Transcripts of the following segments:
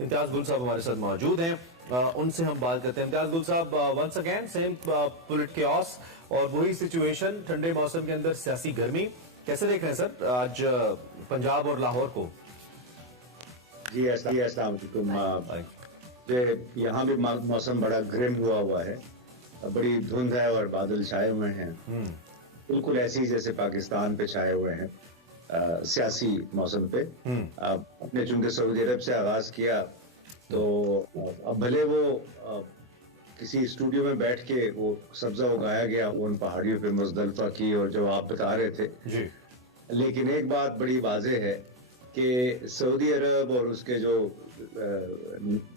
امتیاز گل صاحب ہمارے ساتھ موجود ہیں, ان سے ہم بات کرتے ہیں. امتیاز گل صاحب, ونس اگین سیم پولیٹ کیوس اور وہی سچویشن, ٹھنڈے موسم کے اندر سیاسی گرمی, کیسے دیکھ رہے ہیں سر آج پنجاب اور لاہور کو؟ جی السلام علیکم. یہاں بھی موسم بڑا گرم ہوا ہے, بڑی دھند ہے اور بادل چھائے ہوئے ہیں, بالکل ایسی جیسے پاکستان پہ چھائے ہوئے ہیں سیاسی موسم پہ. آپ نے چونکہ سعودی عرب سے آغاز کیا تو اب بھلے وہ کسی اسٹوڈیو میں بیٹھ کے وہ سبزہ اگایا گیا ان پہاڑیوں پہ مزدلفہ کی, اور جو آپ بتا رہے تھے جی, لیکن ایک بات بڑی واضح ہے کہ سعودی عرب اور اس کے جو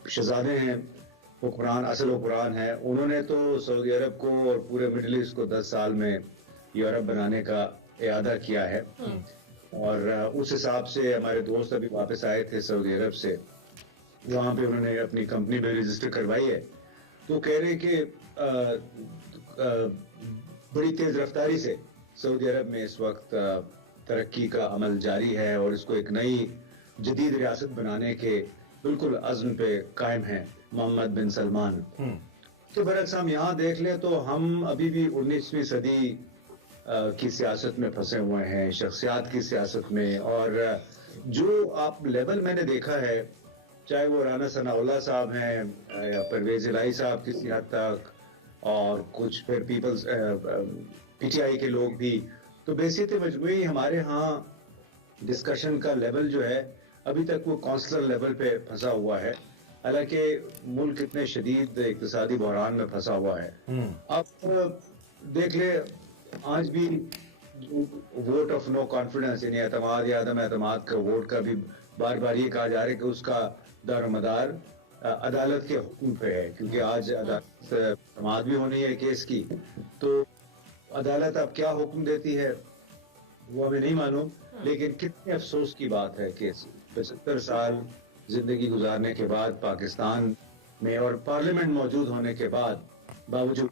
شہزادے ہیں, حکمران, اصل حکمران ہیں, انہوں نے تو سعودی عرب کو اور پورے مڈل ایسٹ کو 10 سال میں یورپ بنانے کا اعادہ کیا ہے. اور اس حساب سے ہمارے دوست ابھی واپس آئے تھے سعودی عرب سے, وہاں پہ انہوں نے اپنی کمپنی بھی رجسٹر کروائی ہے, تو کہہ رہے کہ بڑی تیز رفتاری سے سعودی عرب میں اس وقت ترقی کا عمل جاری ہے اور اس کو ایک نئی جدید ریاست بنانے کے بالکل عزم پہ قائم ہیں محمد بن سلمان. تو برعکس ہم یہاں دیکھ لیں تو ہم ابھی بھی 19ویں صدی کی سیاست میں پھنسے ہوئے ہیں, شخصیات کی سیاست میں. اور جو آپ لیول میں نے دیکھا ہے, چاہے وہ رانا ثناء اللہ صاحب ہیں یا پرویز الہی صاحب کسی حد تک, اور کچھ پھر پیپلز پی ٹی آئی کے لوگ بھی, تو بحیثیت مجموعی ہمارے ہاں ڈسکشن کا لیول جو ہے ابھی تک وہ کونسلر لیول پہ پھنسا ہوا ہے, حالانکہ ملک اتنے شدید اقتصادی بحران میں پھنسا ہوا ہے. اب دیکھ لیں آج بھی ووٹ آف نو کانفیڈنس یعنی اعتماد یا عدم اعتماد کا ووٹ کا بھی بار بار یہ کہا جا رہا ہے کہ اس کا دار و مدار عدالت کے حکم پہ ہے, کیونکہ آج عدالت سماعت بھی ہونی ہے کیس کی, تو عدالت اب کیا حکم دیتی ہے وہ ہمیں نہیں معلوم. لیکن کتنے افسوس کی بات ہے کہ 75 سال زندگی گزارنے کے بعد پاکستان میں اور پارلیمنٹ موجود ہونے کے بعد باوجود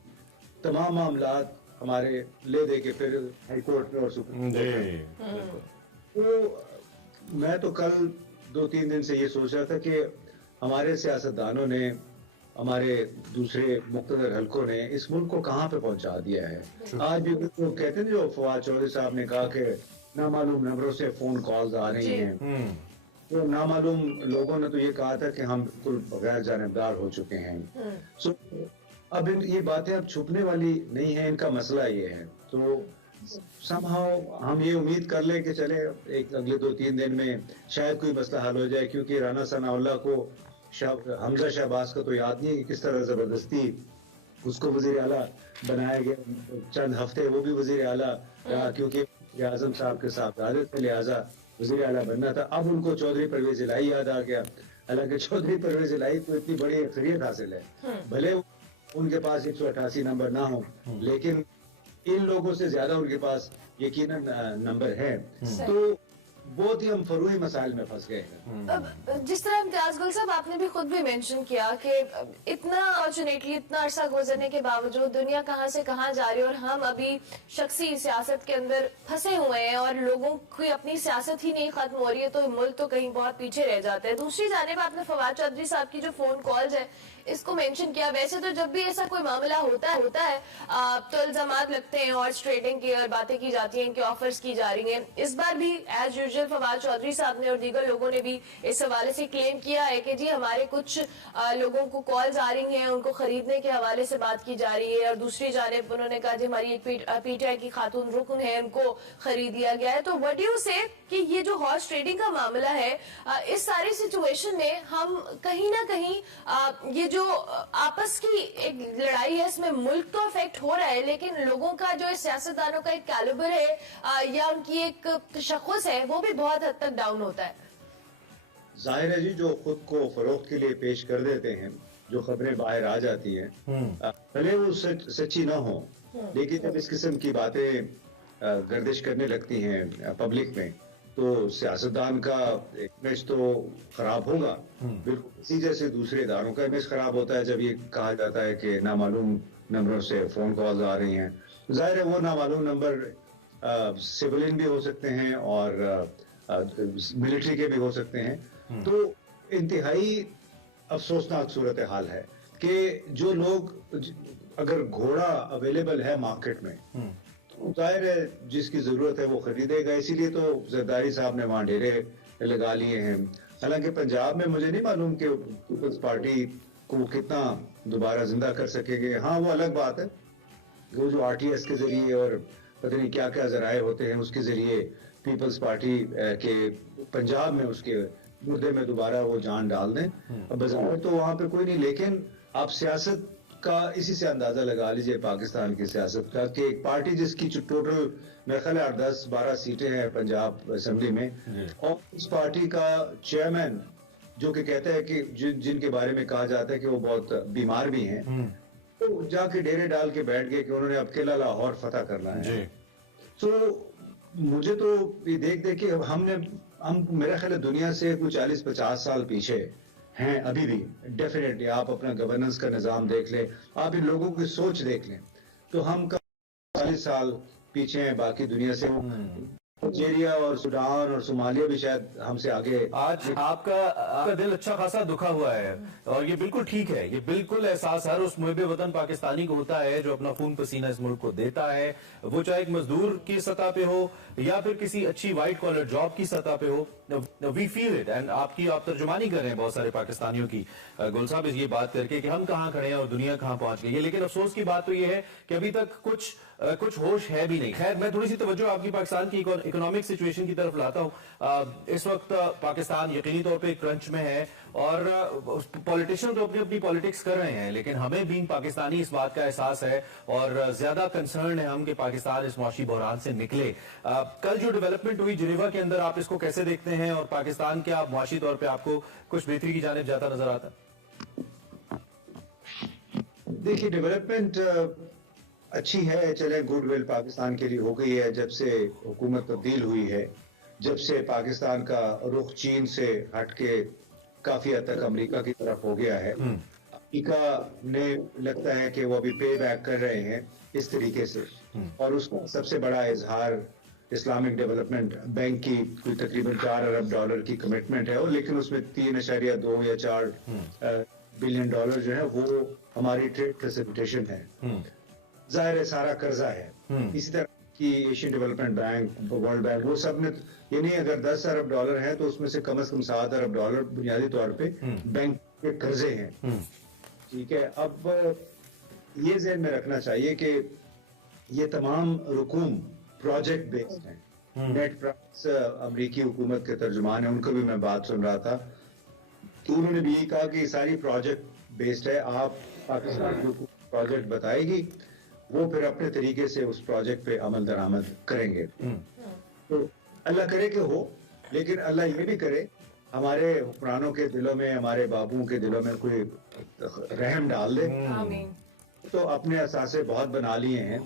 تمام معاملات ہمارے لے دے کے پھر ہائی کورٹ اور سپریم کورٹ. تو میں تو کل 2-3 دن سے یہ سوچ رہا تھا کہ ہمارے سیاستدانوں نے, ہمارے دوسرے مقتدر حلقوں نے اس ملک کو کہاں پہ پہنچا دیا ہے. آج بھی وہ کہتے ہیں جو فواد چودھری صاحب نے کہا کہ نامعلوم نمبروں سے فون کالز آ رہی ہیں, تو نامعلوم لوگوں نے تو یہ کہا تھا کہ ہم بالکل بغیر جانبدار ہو چکے ہیں. سو اب یہ باتیں اب چھپنے والی نہیں ہیں, ان کا مسئلہ یہ ہے. تو somehow ہم یہ امید کر لیں کہ چلے ایک اگلے 2-3 دن میں شاید کوئی مسئلہ حل ہو جائے, کیونکہ رانا ثناء اللہ کو حمزہ شہباز کا تو یاد نہیں ہے کہ کس طرح زبردستی اس کو وزیر اعلیٰ بنایا گیا, چند ہفتے وہ بھی وزیر اعلیٰ رہا کیونکہ اعظم صاحب کے ساتھ عادت ہے, لہٰذا وزیر اعلیٰ بننا تھا. اب ان کو چودھری پرویز الہی یاد آ گیا, حالانکہ چودھری پرویز الہی کو اتنی بڑی اکثریت حاصل ہے, بھلے ان کے پاس 188 نمبر نہ ہو, لیکن ان لوگوں سے زیادہ ان کے پاس یقیناً نمبر ہیں. تو بہت ہی ہم فروئی مسائل میں پھنس گئے ہیں. جس طرح امتیاز گل صاحب آپ نے بھی خود بھی مینشن کیا کہ اتنا فارچونیٹلی اتنا عرصہ گزرنے کے باوجود دنیا کہاں سے کہاں جا رہی ہے, اور ہم ابھی شخصی سیاست کے اندر پھنسے ہوئے ہیں اور لوگوں کی اپنی سیاست ہی نہیں ختم ہو رہی ہے, تو ملک تو کہیں بہت پیچھے رہ جاتا ہے. دوسری جانب آپ نے فواد چودھری صاحب کی جو فون کالز ہے اس کو مینشن کیا. ویسے تو جب بھی ایسا کوئی معاملہ ہوتا ہے تو الزامات لگتے ہیں اور ٹریڈنگ کی اور باتیں کی جاتی ہیں کہ آفرز کی جا رہی ہیں. اس بار بھی ایز یوزول فواد چودھری صاحب نے اور دیگر لوگوں نے بھی اس حوالے سے کلیم کیا ہے کہ جی ہمارے کچھ لوگوں کو کالز آ رہی ہیں, ان کو خریدنے کے حوالے سے بات کی جا رہی ہے, اور دوسری جانب انہوں نے کہا جی ہماری ایک پی ٹی آئی کی خاتون رکن ہے, ان کو خرید لیا گیا ہے. تو وٹ یو سے کہ یہ جو ہارس ٹریڈنگ کا معاملہ ہے, اس ساری سچویشن میں ہم کہیں نہ کہیں یہ جو آپس کی ایک لڑائی ہے اس میں ملک تو افیکٹ ہو رہا ہے, لیکن لوگوں کا جو سیاستدانوں کا ایک کیلیبر ہے یا ان کی ایک تشخص ہے وہ بھی بہت حد تک ڈاؤن ہوتا ہے. ظاہر ہے جی, جو خود کو فروخت کے لیے پیش کر دیتے ہیں, جو خبریں باہر آ جاتی ہیں, بھلے وہ سچی نہ ہو, لیکن جب اس قسم کی باتیں گردش کرنے لگتی ہیں پبلک میں تو سیاستدان کا امیج تو خراب ہوگا. بالکل اسی جیسے دوسرے اداروں کا امیج خراب ہوتا ہے جب یہ کہا جاتا ہے کہ نامعلوم نمبروں سے فون کالز آ رہی ہیں. ظاہر ہے وہ نامعلوم نمبر سیولین بھی ہو سکتے ہیں اور ملٹری کے بھی ہو سکتے ہیں. تو इंतहाई अफसोसनाक सूरत हाल है कि जो लोग अगर घोड़ा अवेलेबल है मार्केट में तो जाहिर है जिसकी जरूरत है वो खरीदेगा, इसीलिए तो जरदारी साहब ने वहां डेरे लगा लिए हैं। हालांकि पंजाब में मुझे नहीं मालूम कि पीपल्स पार्टी को कितना दोबारा जिंदा कर सकेंगे। हाँ, वो अलग बात है, वो जो आरटीएस के जरिए और पता नहीं क्या क्या जराए होते हैं उसके जरिए पीपल्स पार्टी के पंजाब में उसके मुद्दे में दोबारा वो जान डाल दें। अब बज़ाहिर तो वहां पे कोई नहीं, लेकिन आप सियासत का इसी से अंदाजा लगा लीजिए पाकिस्तान की सियासत का कि एक पार्टी जिसकी टोटल मेरे ख्याल 10-12 सीटें हैं पंजाब असेंबली में, और उस पार्टी का चेयरमैन जो कि कहता है कि जिनके बारे में कहा जाता है कि वो बहुत बीमार भी हैं, तो जाके डेरे डाल के बैठ गए कि उन्होंने अब अकेला लाहौर फतह करना है। तो मुझे तो ये देख के हम मेरा ख्याल है दुनिया से कुछ 40-50 साल पीछे हैं अभी भी। डेफिनेटली आप अपना गवर्नेंस का निजाम देख लें, आप इन लोगों की सोच देख लें, तो हम 40 साल पीछे हैं बाकी दुनिया से। नाइजीरिया और सूडान और सोमालिया भी शायद हमसे आगे। आज आपका दिल अच्छा खासा दुखा हुआ है और ये बिल्कुल ठीक है। ये बिल्कुल एहसास हर उस मुहिब वतन पाकिस्तानी को होता है जो अपना खून पसीना इस मुल्क को देता है, वो चाहे एक मजदूर की सतह पे हो या फिर किसी अच्छी व्हाइट कॉलर जॉब की सतह पे हो। वी फील इट एंड आप तर्जुमानी कर रहे हैं बहुत सारे पाकिस्तानियों की गुल साहब ये बात करके कि हम कहाँ खड़े हैं और दुनिया कहाँ पहुंच गई है। लेकिन अफसोस की बात तो ये है कि अभी तक कुछ होश है भी नहीं। खैर, मैं थोड़ी सी तवज्जो आपकी पाकिस्तान की इकोनॉमिक सिचुएशन की तरफ लाता हूँ। इस वक्त पाकिस्तान यकीनी तौर पे क्रंच में है और पॉलिटिशियन तो अपनी पॉलिटिक्स कर रहे हैं, लेकिन हमें बीइंग पाकिस्तानी इस बात का एहसास है और ज्यादा कंसर्न है हम कि पाकिस्तान इस मुआशी बहरान से निकले। कल जो डेवलपमेंट हुई जिनेवा के अंदर, आप इसको कैसे देखते हैं और पाकिस्तान क्या मुआशी तौर पे आपको कुछ बेहतरी की जानिब जाता नजर आता है? देखिए, डेवलपमेंट अच्छी है, चले गुडविल पाकिस्तान के लिए हो गई है जब से हुकूमत तब्दील हुई है, जब से पाकिस्तान का रुख चीन से हटके काफी हद तक अमेरिका की तरफ हो गया है। अमेरिका ने लगता है कि वो अभी पे बैक कर रहे हैं इस तरीके से, और उसका सबसे बड़ा इजहार इस्लामिक डेवलपमेंट बैंक की कोई तकरीबन $4 अरब की कमिटमेंट है, और लेकिन उसमें 3.2 या 4 बिलियन डॉलर जो है वो हमारी ट्रेड फैसिलिटेशन है। जाहिर है सारा कर्जा है। इसी तरह की Asian development bank, world bank, वो सब में यानी अगर $10 अरब है तो उसमें से कम $7 अरब बुनियादी तौर पे बैंक के कर्जे हैं। ठीक है, अब ये ज़हन में रखना चाहिए कि ये तमाम रुकूम प्रोजेक्ट बेस्ड हैं। नेट प्राइस अमेरिकी हुकूमत के तर्जुमान है, उनको भी मैं बात सुन रहा था, तो उन्होंने भी यही कहा कि सारी प्रोजेक्ट बेस्ड है। आप पाकिस्तान को प्रोजेक्ट बताएगी, वो फिर अपने तरीके से उस प्रोजेक्ट पे अमल दरामद करेंगे। तो अल्लाह करे कि हो, लेकिन अल्लाह ये भी करे हमारे हुक्मरानों के दिलों में, हमारे बाबुओं के दिलों में कोई रहम डाल दे। तो अपने असासे बहुत बना लिए हैं,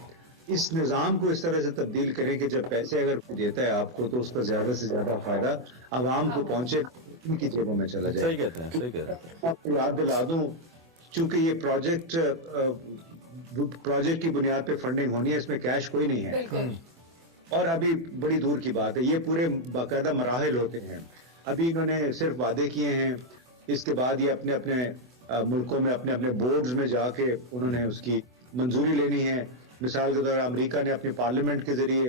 इस निज़ाम को इस तरह से तब्दील करें कि जब पैसे अगर कोई देता है आपको तो उसका ज्यादा से ज्यादा फायदा आवाम को पहुंचे, उनकी जेबों में चला जाए। सही कहते हैं, सही कहते हैं। आपको याद दिला दूं, चूंकि ये प्रोजेक्ट की बुनियाद पे फंडिंग होनी है, इसमें कैश कोई नहीं है, और अभी बड़ी दूर की बात है, ये पूरे बाकायदा मराहिल होते हैं। अभी इन्होंने सिर्फ वादे किए हैं, इसके बाद ये अपने अपने मुल्कों में अपने अपने बोर्ड्स में जाके उन्होंने उसकी मंजूरी लेनी है। मिसाल के तौर पर अमेरिका ने अपने पार्लियामेंट के जरिए,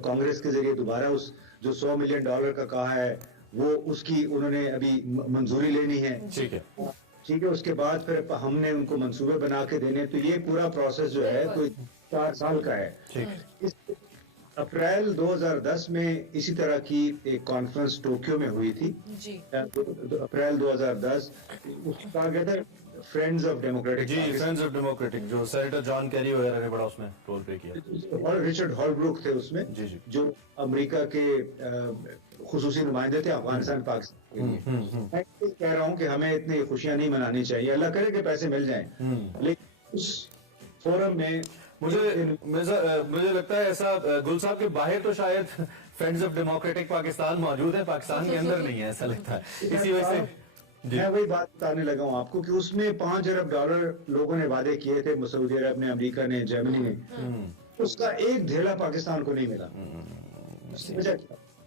कांग्रेस के जरिए दोबारा उस जो $100 मिलियन का कहा है वो उसकी उन्होंने अभी मंजूरी लेनी है। ठीक है, उसके बाद फिर हमने उनको मंसूबे बना के देने। तो ये पूरा प्रोसेस जो है कोई 4 साल का है। इस अप्रैल 2010 में इसी तरह की एक कॉन्फ्रेंस टोक्यो में हुई थी जी। अप्रैल 2010, उसको कहा गया था फ्रेंड्स ऑफ डेमोक्रेटिक। जी, फ्रेंड्स ऑफ डेमोक्रेटिक, जो सेनेटर जॉन कैरी वगैरह ने बड़ा उसमें रोल प्ले किया, और रिचर्ड हॉलब्रुक थे उसमें, जो अमेरिका के खुसूसी नुमाइंदे थे अफगानिस्तान पाकिस्तान के लिए। मैं कह रहा हूँ कि हमें इतनी खुशियां नहीं मनानी चाहिए, अल्लाह करे कि पैसे मिल जाएं, लेकिन उस फोरम में मुझे लगता है ऐसा गुल साहब के बाहर तो शायद फ्रेंड्स ऑफ डेमोक्रेटिक पाकिस्तान मौजूद है, पाकिस्तान के अंदर नहीं है, ऐसा लगता है। इसी वजह से मैं वही बात बताने लगा हूँ आपको कि उसमें $5 अरब लोगों ने वादे किए थे, सऊदी अरब ने, अमेरिका ने, जर्मनी ने, उसका एक धेला पाकिस्तान को नहीं मिला।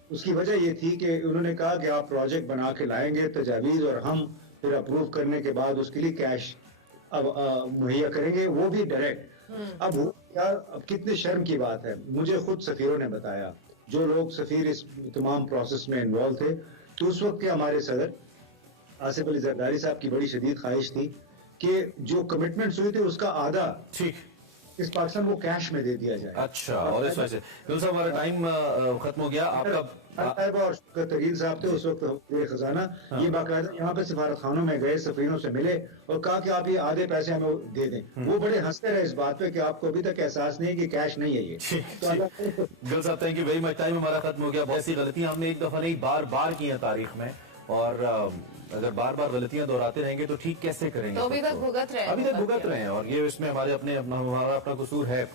उसकी वजह ये थी कि उन्होंने कहा कि आप प्रोजेक्ट बना के लाएंगे तजावीज़ और हम फिर अप्रूव करने के बाद उसके लिए कैश अब मुहैया करेंगे, वो भी डायरेक्ट। अब यार अब कितने शर्म की बात है, मुझे खुद सफीरों ने बताया, जो लोग सफीर इस तमाम प्रोसेस में इन्वॉल्व थे, तो उस वक्त के हमारे सदर आसिफ अली जरदारी साहब की बड़ी शदीद ख्वाहिश थी कि जो कमिटमेंट्स हुए थे उसका आधा ठीक। इस पाकिस्तान को कैश में दे दिया जाए। अच्छा, और इस वजह से बिल्कुल साहब हमारा टाइम खत्म हो गया। आपका और तरीन साहब थे उस वक्त वज़ीर खजाना, ये बाकायदा यहाँ पे सफारत खानों में गए, सफीरों से मिले और कहा कि आप ये आधे पैसे हमें दे दें। वो बड़े हंसते रहे इस बात पे कि आपको अभी तक एहसास नहीं है कि कैश नहीं है ये। गिल साहब thank you very much, time हमारा खत्म हो गया। बहुत सी गलतियां हमने एक दफा नहीं बार बार की हैं तारीख में, और अगर बार बार गलतियां दोहराते रहेंगे तो ठीक कैसे करेंगे? तो अभी तक भुगत रहे हैं, अभी तक भुगत रहे हैं, और ये इसमें हमारा अपना कसूर है।